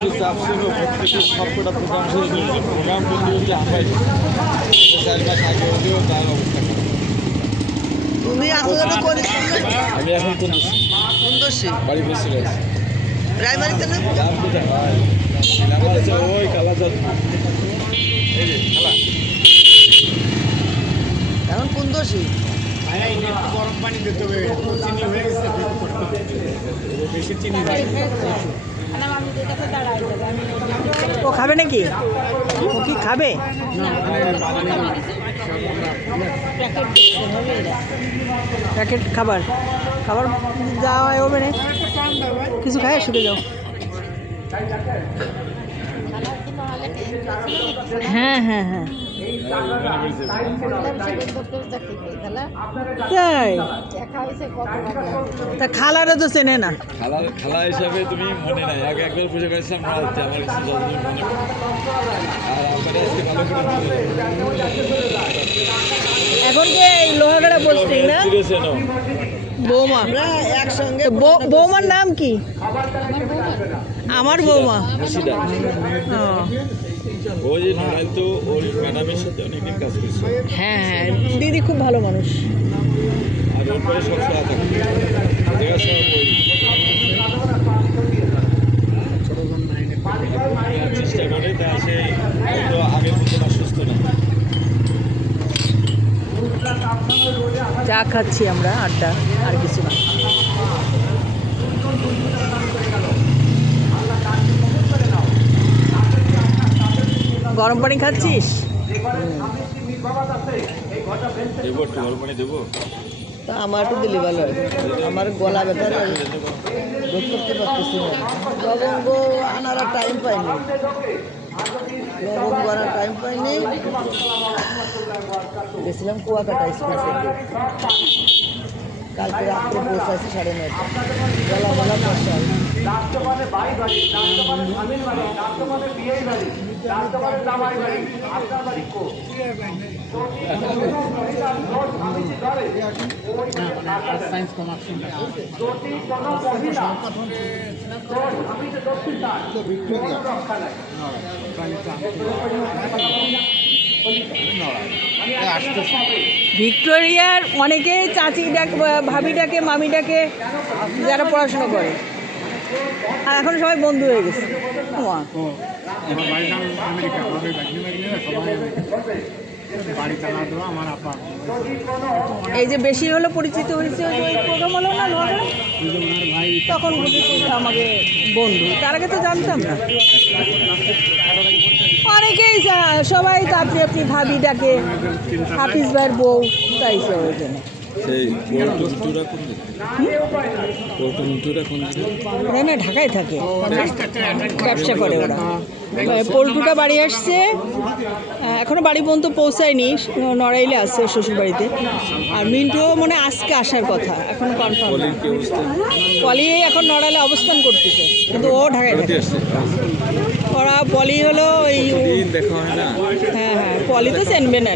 সবকটা প্রোগ্রাম করতে হচ্ছে আমরাই 4 মাস আগে হলেও তার অবস্থা খারাপ। তুমি আসলে করিস আমি এখন কোন দোষী বাড়ি বসে আছি রায়বাড়িতে না দাম কোথায় হয় আমার আছে ওই কালাচাঁদ এই যে খালা এখন কোন দোষী গরম পানি দিতে হবে চিনি হয়ে গেছে বেশি চিনি ও খাবে নাকি ও কি খাবে প্যাকেট খাবার খাবার যাওয়া হয় হবে না কিছু খায় শুধু যাও হ্যাঁ হ্যাঁ হ্যাঁ তাই তা খালারও তো চেনে না খালা হিসাবে তুমি মনে নাই আগে একবার পুজো করেছিলাম আমার কিছু যতদূর মনে পড়ে আর আমরা আজকে ভালো করে এখন কি লোহাগাড়া পোস্টিং না বৌমা একসঙ্গে বৌমার নাম কি আমার বৌমা ও যে নোরাইল তো ওর ম্যাডামের সাথে অনেকদিন কাজ করছে হ্যাঁ হ্যাঁ দিদি খুব ভালো মানুষ আর ওর পরে সবসময় থাকে চেষ্টা করে তা সে হয়তো আগের মতো না সুস্থ না চা খাচ্ছি আমরা আড্ডা আর কিছু না গরম পানি খাচ্ছিস দেবো একটু গরম পানি দেবো তা আমার একটু দিলে ভালো হয় আমার গলা ব্যথা রোধ করতে পারতেছি না লবঙ্গ আনার টাইম পাইনি লবঙ্গ আনার টাইম পাইনি গেছিলাম কুয়াকাটা স্কুল থেকে কালকে রাত্রে পৌঁছাইছি 9:30 গলা গলা বসা ভিক্টোরিয়ার অনেকে চাচি ডাকে ভাবি ডাকে মামি ডাকে যারা পড়াশোনা করে আর এখন সবাই বন্ধু হয়ে গেছে এই যে বেশি হলো পরিচিত হয়েছে ওই প্রোগ্রাম হলো না তখন বুঝেছি আমাকে বন্ধু তার আগে তো জানতাম না অনেকেই সবাই তো আপনি আপনি ভাবি ডাকে হাফিজ ভাইয়ের বউ তাই ওই জন্য না ঢাকায় থাকে ব্যবসা করে ওরা পল্টুটা বাড়ি আসছে এখনও বাড়ি পর্যন্ত পৌঁছায়নি নড়াইলে আছে শ্বশুরবাড়িতে আর মিন্টুও মানে আজকে আসার কথা এখন কনফার্ম পলি এখন নড়াইলে অবস্থান করতেছে কিন্তু ও ঢাকায় থাকে ওরা পলি হলো ওই হ্যাঁ হ্যাঁ পলি তো চেনবে না